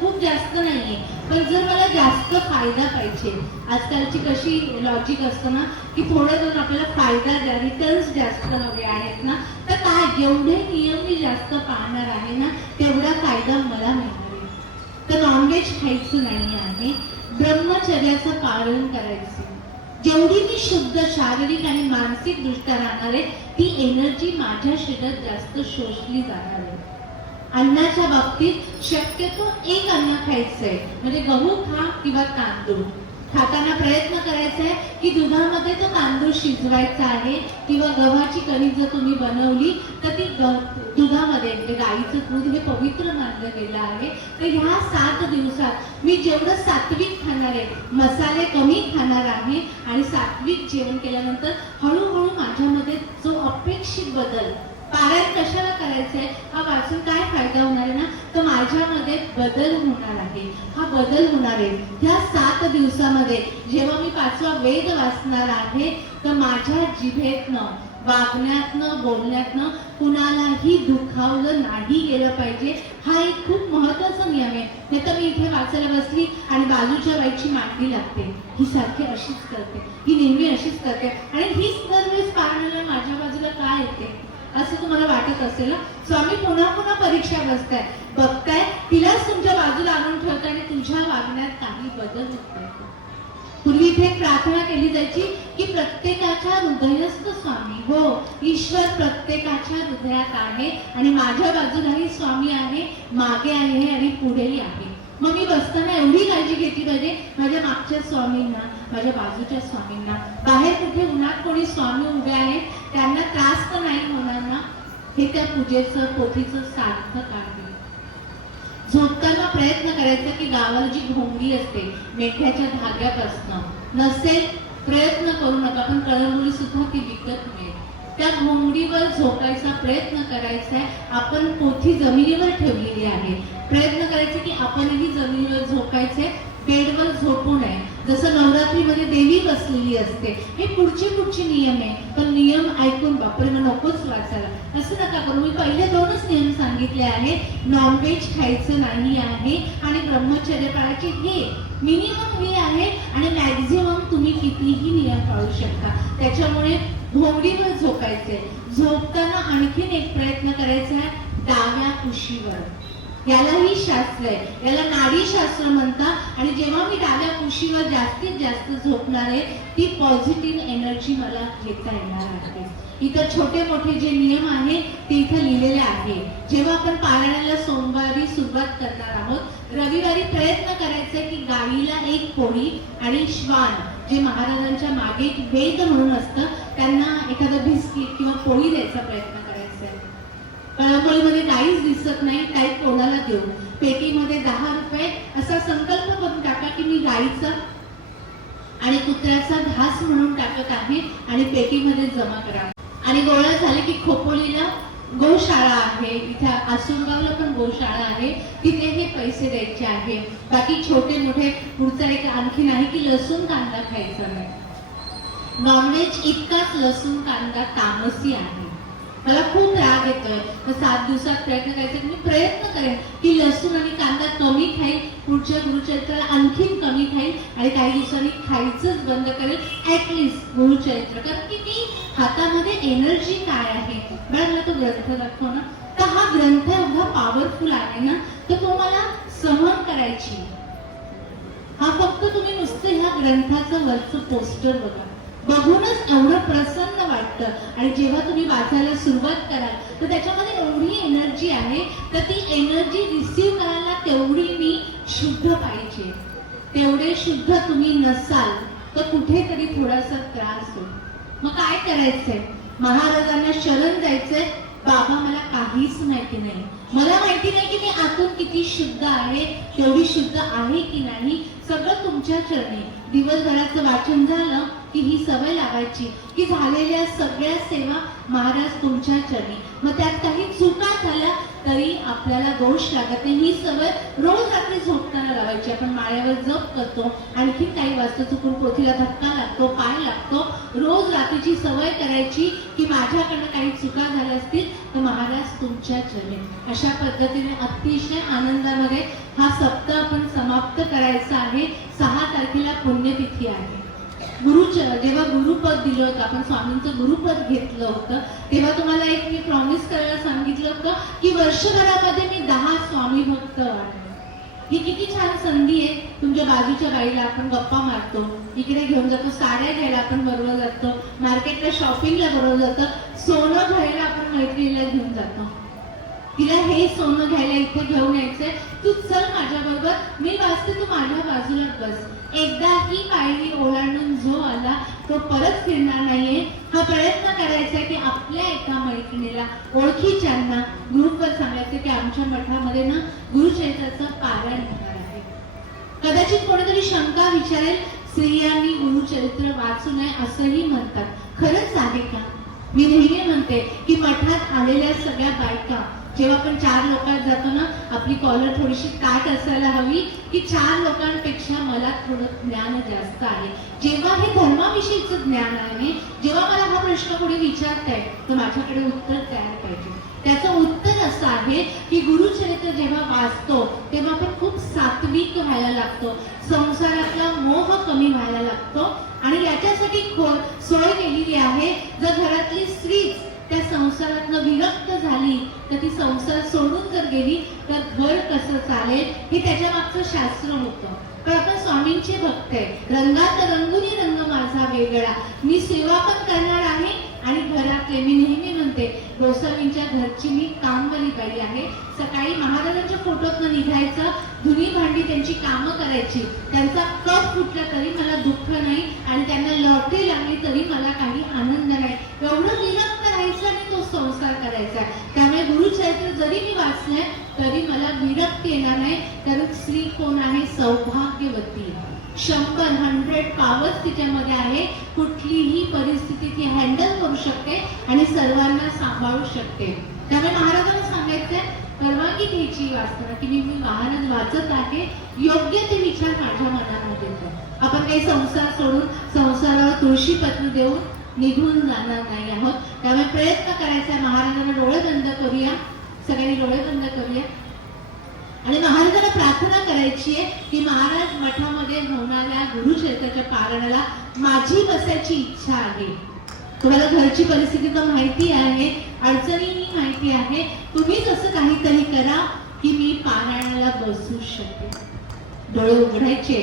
खूप जास्त नाहीये. पण जर मला जास्त फायदा पाहिजे आजकालची कशी लॉजिक असतं ना की थोडं जर आपल्याला फायदा द्या रिटर्न्स जास्त हवे आहेत ना तर काय? जेवढे नियम मी जास्त पाहणार आहे ना तेवढा फायदा मला मिळणार आहे. तर नॉनव्हेज खायचं नाही आहे. ब्रह्मचर्याचं पालन करायचं. जेवढी मी शुद्ध शारीरिक आणि मानसिक दृष्ट्या राहणार आहे ती एनर्जी माझ्या शरीरात जास्त शोषली जाणार आहे. अन्नाच्या बाबतीत शक्यतो एक अन्न खायचंय. म्हणजे गहू खा किंवा तांदूळ. खाताना प्रयत्न करायचा आहे की दुधामध्ये तो तांदूळ शिजवायचा आहे किंवा गव्हाची कणिक जर तुम्ही बनवली तर ती दुधामध्ये म्हणजे गाईचं दूध हे पवित्र मानलं गेलं आहे. तर ह्या सात दिवसात मी जेवढं सात्विक खाणार आहे मसाले कमी खाणार आहे आणि सात्विक जेवण केल्यानंतर हळूहळू माझ्यामध्ये जो अपेक्षित बदल पारायण कशाला करायचंय? हा वाचून काय फायदा होणार आहे ना? तर माझ्यामध्ये बदल होणार आहे. हा बदल होणार आहे. ह्या सात दिवसामध्ये जेव्हा मी पाचवा वेद वाचणार आहे तर माझ्या जिभेतनं वागण्यातनं बोलण्यातनं कुणालाही दुखावलं नाही गेलं पाहिजे. हा एक खूप महत्त्वाचा नियम आहे. नाही तर मी इथे वाचायला बसली आणि बाजूच्या बाईची मांडी लागते. ही सारखी अशीच करते. ही नेहमी अशीच करते. आणि हीच दरवेळेस पाळण्याला माझ्या बाजूला काय येते? असं तुम्हाला वाटत असेल ना? स्वामी पुन्हा पुन्हा परीक्षा बसताय. बघताय तिलाच तुमच्या बाजूला आणून ठेवताय आणि तुझ्या वागण्यात काही बदल होत पूर्वी इथे एक प्रार्थना केली जायची की प्रत्येकाच्या हृदयस्थ स्वामी हो ईश्वर प्रत्येकाच्या हृदयात आहे आणि माझ्या बाजूलाही स्वामी आहे मागे आहे आणि पुढेही आहे. मग मी बसताना एवढी काळजी घेतली पाहिजे माझ्या मागच्या स्वामींना माझ्या बाजूच्या स्वामींना. बाहेर कुठे उन्हात कोणी स्वामी उभे आहेत त्यांना त्रास तर नाही होणार ना? हे त्या पूजेचं पोथीचं सार्थक आहे. झोपताना प्रयत्न करायचा की गावाला जी घोंगी असते मेठ्याच्या धाग्यापासनं. नसेल प्रयत्न करू नका पण कळवली सुद्धा ती विकत मिळेल. त्या घोंगडीवर झोपायचा प्रयत्न करायचा आहे. आपण पोथी जमिनीवर ठेवलेली आहे. प्रयत्न करायचे की आपणही जमिनीवर झोपायचे बेडवर झोपू नये. जसं नवरात्रीमध्ये देवी बसलेली असते हे पुढचे पुढचे नियम आहे. पण नियम ऐकून बापरे मग नकोच वाचायला. असं नका करू. मी पहिले दोनच नियम सांगितले आहे नॉनव्हेज खायचं नाही आहे. आणि ब्रह्मचर्य पाळायचे हे मिनिमम हे आहे. आणि मॅक्झिमम तुम्ही कितीही नियम पाळू शकता. त्याच्यामुळे घोंगडीवर झोपायचे. झोपताना आणखीन एक प्रयत्न करायचा आहे डाव्या कुशीवर. यालाही शास्त्र आहे. याला नाडी शास्त्र म्हणतात. आणि जेव्हा मी डाव्या कुशीवर जास्तीत जास्त झोपणार आहे ती पॉझिटिव्ह एनर्जी मला घेता येणार आहे. इथं छोटे मोठे जे नियम आहे ते इथं लिहिलेले आहे. जेव्हा आपण पारायणाला सोमवारी सुरुवात करणार आहोत रविवारी प्रयत्न करायचा की गाईला एक पोळी आणि श्वान जे महाराजांच्या मागे एक वेद म्हणून असतं त्यांना एखादं बिस्किट किंवा पोळी द्यायचा प्रयत्न करायचा आहे. कळंबोलीमध्ये काहीच दिसत नाही काही कोणाला देऊ. पेटीमध्ये दहा रुपये असा संकल्प करून टाका की मी गाईचा आणि कुत्र्याचा घास म्हणून टाकत आहे आणि पेटीमध्ये जमा करा. आणि गोळा झाले की खोपोलीला गोशाळा आहे. इथे आसुरगावला पण गोशाळा आहे. तिथे हे पैसे द्यायचे आहे. बाकी छोटे मोठे पुढचा एक आणखीन आहे की लसूण कांदा खायचा नाही नॉनव्हेज इतकाच लसूण कांदा तामसी आहे. मला खूप राग येतोय. तर सात दिवसात प्रयत्न करायचा. मी प्रयत्न करेन की लसूण आणि कांदा कमी खाईल पुढच्या गुरुचरित्राला आणखीन कमी खाईल आणि काही दिवसांनी खायचंच बंद करेल ऍटलिस्ट गुरुचरित्र. कारण की ती हातामध्ये एनर्जी काय आहे? बरं मला तो ग्रंथ दाखव ना. तर हा ग्रंथ एवढा पॉवरफुल आहे ना तर तो मला सहन करायची हा फक्त तुम्ही नुसतं ह्या ग्रंथाचं वरचं पोस्टर बघा. बघूनच एवढं प्रसन्न वाटतं. आणि जेव्हा तुम्ही वाचायला सुरुवात कराल तर त्याच्यामध्ये एवढी एनर्जी आहे तर ती एनर्जी रिसीव करायला तेवढी मी शुद्ध पाहिजे. तेवढे शुद्ध तुम्ही नसाल तर कुठेतरी थोडासा त्रास होईल. मग काय करायचंय? महाराजांना शरण जायचंय बाबा मला काहीच माहिती नाही. मला माहिती नाही की मी आतून किती शुद्ध आहे तेवढी शुद्ध आहे की नाही. सगळं तुमच्या चरणी. दिवसभराचं वाचन झालं की ही सवय लावायची. की झालेल्या सगळ्या सेवा महाराज तुमच्या चरणी. मग त्यात काही चुका झाल्या तरी आपल्याला दोष लागत नाही. ही सवय रोज रात्री झोपताना लावायची. आपण माळ्यावर जप करतो. आणखी काही वाजता चुकून पोथीला धक्का लागतो पाय लागतो. रोज रात्रीची सवय करायची की माझ्याकडनं काही चुका झाल्या असतील तर महाराज तुमच्या चरणी अशा पद्धतीने अतिशय आनंदामध्ये हा सप्ताह आपण समाप्त करायचा आहे. सहा तारखेला पुण्यतिथी आहे. गुरुच जेव्हा गुरुपद दिलं होतं आपण स्वामींचं गुरुपद घेतलं होतं तेव्हा तुम्हाला एक मी प्रॉमिस करायला सांगितलं होतं की वर्षभरामध्ये मी दहा स्वामी भक्त वाढले. ही किती छान संधी आहे. तुमच्या बाजूच्या बाईला आपण गप्पा मारतो. इकडे घेऊन जातो साड्या घ्यायला आपण बरोबर जातो. मार्केटला शॉपिंगला बरोबर जातो. सोनं घ्यायला आपण मैत्रिणीला घेऊन जातो. तिला हे सोनं घ्यायला इथे घेऊन यायचंय. तू चल माझ्या बरोबर मी वाचते तू माझ्या बाजूला बस. एकदा ही पायरी ओलांडून जो आला तो परत फिरणार नाहीये. हा प्रयत्न करायचा की आपल्या एका मैत्रिणीला ओळखीच्यांना ग्रुपवर सांगायचं की आमच्या मठामध्ये ना गुरुचरित्राचं पारायण होणार आहे. कदाचित कोणीतरी शंका विचारेल स्त्रियांनी गुरुचरित्र वाचू नये असंही म्हणतात. खरंच आहे का? मी नेहमी म्हणते की मठात आलेल्या सगळ्या बायका जेव्हा आपण चार लोकांत जातो ना आपली कॉलर थोडीशी ताट असायला हवी की चार लोकांपेक्षा मला थोडं ज्ञान जास्त आहे. जेव्हा हे धर्माविषयीचं ज्ञान आहे जेव्हा मला हा प्रश्न कोणी विचारताय तर माझ्याकडे उत्तर तयार पाहिजे. त्याचं उत्तर असं आहे की गुरुचरित्र जेव्हा वाचतो तेव्हा आपण खूप सात्विक व्हायला लागतो. संसारातला मोह कमी व्हायला लागतो. आणि याच्यासाठी खोल सोय केलेली आहे जर घरातली स्त्रीच त्या संसारातनं विरक्त झाली तर ती संसार सोडून जर गेली तर घर कसं चालेल? हे त्याच्या मागचं शास्त्र होतं. पण आपण स्वामींचे भक्त आहे रंगात रंगुनी रंग माझा वेगळा. मी सेवा पण करणार आहे आणि घरातले मी नेहमी म्हणते गोसावींच्या घरची मी कामवाली बाई आहे. सकाळी महाराजांच्या फोटोतनं निघायचं धुनी भांडी त्यांची कामं करायची. त्यांचा कप फुटला तरी मला दुःख नाही आणि त्यांना लॉटरी लागली तरी मला काही आनंद नाही एवढं विरक्त राहायचं आणि तो करायचा आहे. त्यामुळे गुरुचरित्र जरी मी वाचलंय तरी मला विरक्त येणार नाही. कारण स्त्री कोण आहे? सौभाग्यवती. शंभर हंड्रेड पावर्स तिच्यामध्ये आहे. कुठलीही परिस्थिती ती हँडल करू शकते आणि सर्वांना सांभाळू शकते. त्यामुळे महाराजांना सांगायचंय परवानगी घ्यायची वाचताना की मी महाराज वाचत आहे. योग्य ते विचार माझ्या मनामध्ये आपण काही संसार सोडून संसारावर तुळशी पत्नी देऊन निघून जाणार नाही आहोत. त्यामुळे प्रयत्न करायचा महाराजांना डोळे बंद करूया. सगळ्यांनी डोळे बंद करूया. आणि महाराजांना प्रार्थना करायची आहे की महाराज मठामध्ये होणाऱ्या गुरुक्षेत्राच्या पारणाला माझी बसायची इच्छा आहे. तुम्हाला घरची परिस्थिती तर माहिती आहे. अडचणी माहिती आहे. तुम्हीच असं काहीतरी करा की मी पारायणाला बसू शकते डोळे उघडायचे.